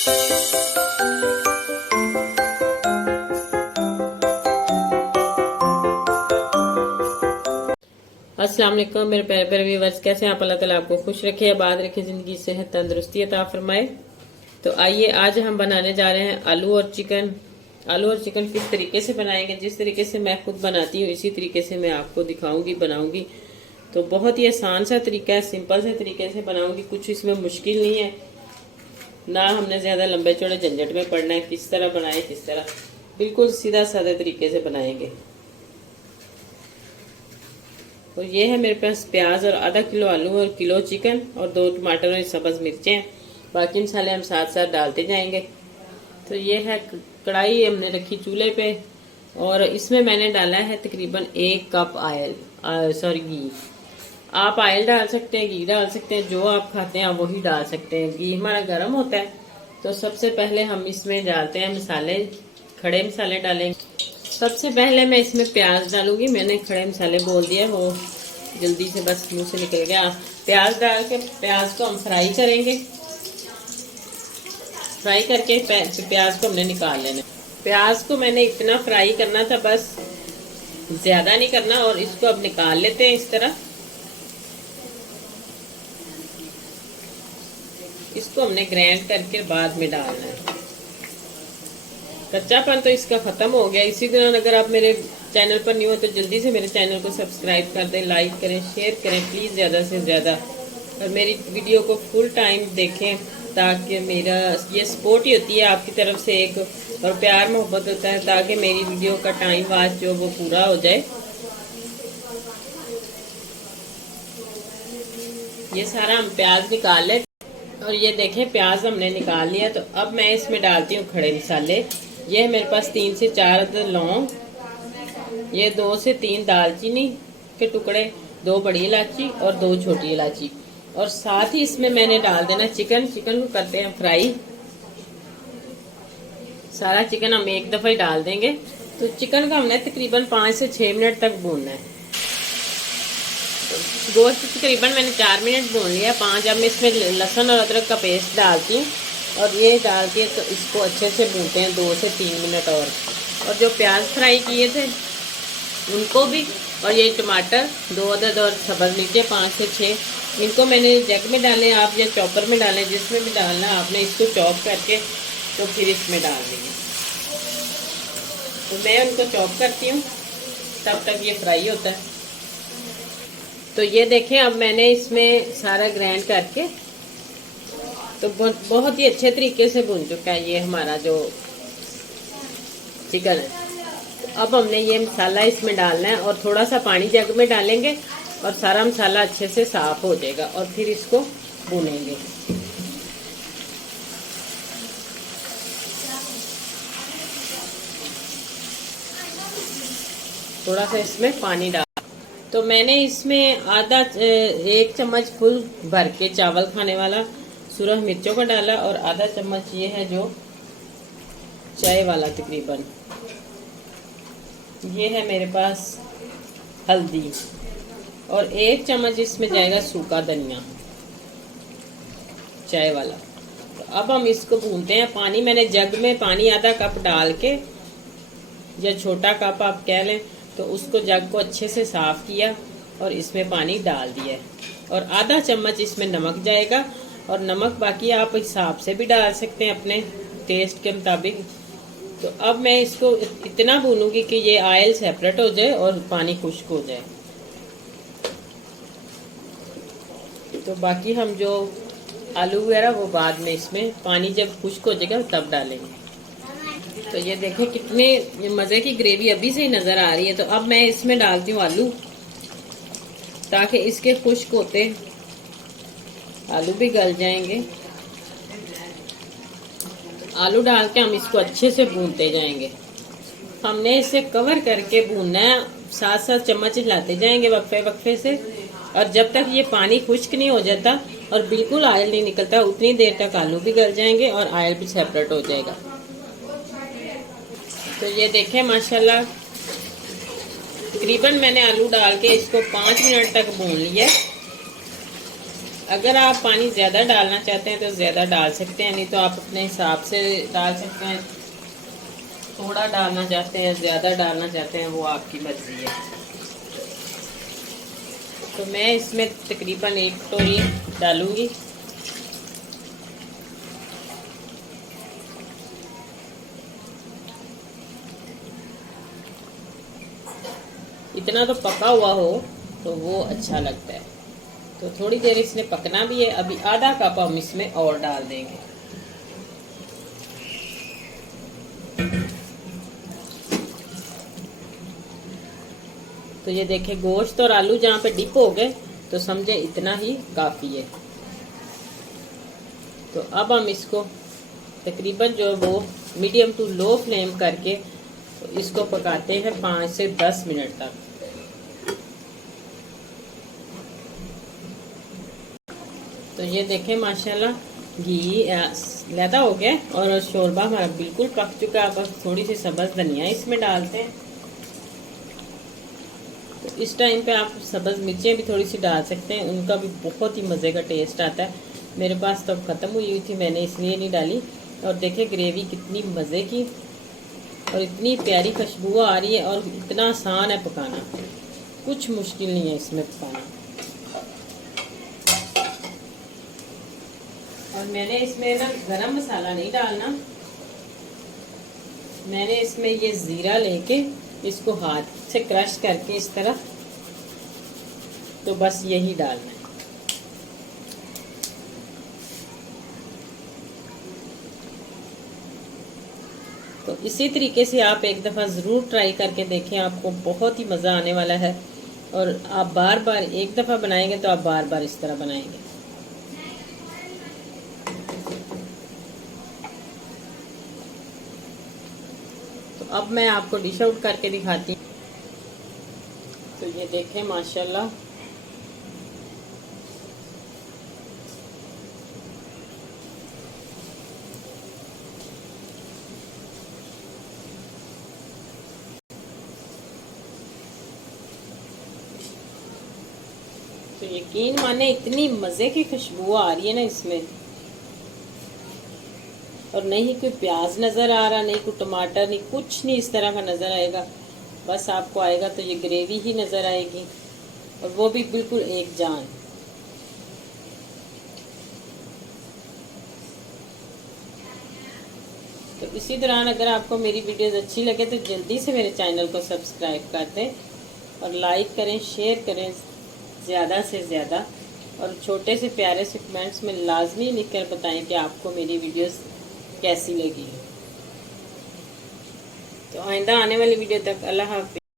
अस्सलाम वालेकुम मेरे प्यारे प्यारे व्यूअर्स, कैसे हैं आप? अल्लाह ताला आपको खुश रखे, आबाद रखे, जिंदगी सेहत तंदुरुस्ती अता फरमाए। तो आइए आज हम बनाने जा रहे हैं आलू और चिकन। आलू और चिकन किस तरीके से बनाएंगे, जिस तरीके से मैं खुद बनाती हूँ इसी तरीके से मैं आपको दिखाऊंगी, बनाऊंगी। तो बहुत ही आसान सा तरीका है, सिंपल से तरीके से बनाऊंगी, कुछ इसमें मुश्किल नहीं है, ना हमने ज़्यादा लंबे चौड़े झंझट में पड़ना है। किस तरह बनाए, किस तरह बिल्कुल सीधा साधे तरीके से बनाएंगे। तो ये है मेरे पास प्याज और आधा किलो आलू और किलो चिकन और 2 टमाटर और सब्ज़ मिर्चें हैं। बाकी मसाले हम साथ साथ डालते जाएंगे। तो ये है कढ़ाई हमने रखी चूल्हे पे और इसमें मैंने डाला है तकरीबन 1 कप घी। आप ऑयल डाल सकते हैं, घी डाल सकते हैं, जो आप खाते हैं आप वही डाल सकते हैं। घी हमारा गर्म होता है। तो सबसे पहले हम इसमें डालते हैं मसाले, खड़े मसाले डालेंगे। सबसे पहले मैं इसमें प्याज डालूंगी। मैंने खड़े मसाले बोल दिया, वो जल्दी से बस मुंह से निकल गया। प्याज डाल के प्याज को हम फ्राई करेंगे। फ्राई करके प्याज को हमने निकाल लेना। प्याज को मैंने इतना फ्राई करना था, बस ज्यादा नहीं करना। और इसको अब निकाल लेते हैं इस तरह। इसको हमने ग्राइंड करके बाद में डालना है। कच्चापन तो इसका खत्म हो गया। इसी तरह अगर आप मेरे चैनल पर नहीं हो तो जल्दी से मेरे चैनल को सब्सक्राइब कर दें, लाइक करें, शेयर करें प्लीज़ ज़्यादा से ज़्यादा। और मेरी वीडियो को फुल टाइम देखें, ताकि मेरा ये सपोर्ट ही होती है आपकी तरफ से एक, और प्यार मोहब्बत होता है, ताकि मेरी वीडियो का टाइम वाच जो वो पूरा हो जाए। ये सारा हम प्याज निकाल लें। और ये देखें प्याज हमने निकाल लिया। तो अब मैं इसमें डालती हूँ खड़े मसाले। ये है मेरे पास 3 से 4 लौंग, ये 2 से 3 दालचीनी के टुकड़े, 2 बड़ी इलायची और 2 छोटी इलायची। और साथ ही इसमें मैंने डाल देना चिकन। चिकन को करते हैं फ्राई। सारा चिकन हम एक दफा ही डाल देंगे। तो चिकन को हमने तकरीबन 5 से 6 मिनट तक भूनना है। तो गोश्त तकरीबन मैंने 4 मिनट भून लिया। 5 अब मैं इसमें लहसुन और अदरक का पेस्ट डालती हूँ और ये डाल के तो इसको अच्छे से भूनते हैं 2 से 3 मिनट। और जो प्याज फ्राई किए थे उनको भी, और ये टमाटर 2 अदद और सब्ज़ मिर्चें 5 से 6, इनको मैंने जग में डाले, आप या चॉपर में डालें, जिसमें भी डालना आपने। इसको चॉप करके तो फिर इसमें डाल देंगे। तो मैं उनको चॉप करती हूँ, तब तक ये फ्राई होता है। तो ये देखें अब मैंने इसमें सारा ग्राइंड करके तो बहुत ही अच्छे तरीके से भुन चुका है ये हमारा जो चिकन है। तो अब हमने ये मसाला इसमें डालना है और थोड़ा सा पानी जग में डालेंगे और सारा मसाला अच्छे से साफ हो जाएगा और फिर इसको भूनेंगे। थोड़ा सा इसमें पानी डाल। तो मैंने इसमें 1 चम्मच फुल भर के चावल खाने वाला सुरख मिर्चों का डाला और आधा चम्मच ये है जो चाय वाला तकरीबन, ये है मेरे पास हल्दी, और 1 चम्मच इसमें जाएगा सूखा धनिया चाय वाला। तो अब हम इसको भूनते हैं। पानी मैंने जग में पानी आधा कप डाल के, या छोटा कप आप कह लें, तो उसको जग को अच्छे से साफ किया और इसमें पानी डाल दिया है। और आधा चम्मच इसमें नमक जाएगा, और नमक बाकी आप हिसाब से भी डाल सकते हैं अपने टेस्ट के मुताबिक। तो अब मैं इसको इतना भूनूंगी कि ये ऑयल सेपरेट हो जाए और पानी खुश्क हो जाए। तो बाकी हम जो आलू वगैरह वो बाद में, इसमें पानी जब खुश्क हो जाएगा तब डालेंगे। तो ये देखें कितने मज़े की ग्रेवी अभी से ही नज़र आ रही है। तो अब मैं इसमें डालती हूँ आलू, ताकि इसके खुश्क होते आलू भी गल जाएंगे। आलू डाल के हम इसको अच्छे से भूनते जाएंगे। हमने इसे कवर करके भूनना है, साथ साथ चम्मच हिलाते जाएंगे वक्फे वक्फे से, और जब तक ये पानी खुश्क नहीं हो जाता और बिल्कुल ऑयल नहीं निकलता उतनी देर तक आलू भी गल जाएंगे और ऑयल भी सेपरेट हो जाएगा। तो ये देखें माशाल्लाह तकरीबन मैंने आलू डाल के इसको 5 मिनट तक भून लिया। अगर आप पानी ज़्यादा डालना चाहते हैं तो ज़्यादा डाल सकते हैं, नहीं तो आप अपने हिसाब से डाल सकते हैं। थोड़ा डालना चाहते हैं, ज़्यादा डालना चाहते हैं, वो आपकी मर्जी है। तो मैं इसमें तकरीबन 1 कटोरी डालूंगी। इतना तो पका हुआ हो तो वो अच्छा लगता है। तो थोड़ी देर इसने पकना भी है। अभी आधा कप हम इसमें और डाल देंगे। तो ये देखें, गोश्त और आलू जहाँ पे डिप हो गए तो समझे इतना ही काफ़ी है। तो अब हम इसको तकरीबन जो वो मीडियम टू लो फ्लेम करके तो इसको पकाते हैं 5 से 10 मिनट तक। तो ये देखें माशाल्लाह घी लैदा हो गया और शोरबा हमारा बिल्कुल पक चुका है। बस थोड़ी सी सब्ज़ धनिया इसमें डालते हैं। तो इस टाइम पे आप सब्ज़ मिर्चें भी थोड़ी सी डाल सकते हैं, उनका भी बहुत ही मज़े का टेस्ट आता है। मेरे पास तो ख़त्म हुई थी, मैंने इसलिए नहीं डाली। और देखिए ग्रेवी कितनी मज़े की और इतनी प्यारी खुशबू आ रही है और इतना आसान है पकाना, कुछ मुश्किल नहीं है इसमें पकाना। और मैंने इसमें ना गरम मसाला नहीं डालना, मैंने इसमें ये ज़ीरा लेके इसको हाथ से क्रश करके इस तरह, तो बस यही डालना है। तो इसी तरीके से आप एक दफ़ा ज़रूर ट्राई करके देखें, आपको बहुत ही मज़ा आने वाला है। और आप बार बार एक दफ़ा बनाएंगे तो आप बार बार इस तरह बनाएंगे। तो अब मैं आपको डिश आउट करके दिखाती हूँ। तो ये देखें माशाल्लाह तो यकीन माने इतनी मज़े की खुशबू आ रही है ना इसमें। और नहीं कोई प्याज नज़र आ रहा, नहीं कोई टमाटर, नहीं कुछ नहीं इस तरह का नज़र आएगा। बस आपको आएगा तो ये ग्रेवी ही नज़र आएगी और वो भी बिल्कुल एक जान। तो इसी दौरान अगर आपको मेरी वीडियोस अच्छी लगे तो जल्दी से मेरे चैनल को सब्सक्राइब कर दें और लाइक करें, शेयर करें ज़्यादा से ज़्यादा। और छोटे से प्यारे से कमेंट्स में लाजमी लिखकर बताएं कि आपको मेरी वीडियोस कैसी लगी। तो आइंदा आने वाली वीडियो तक अल्लाह हाफ़िज़।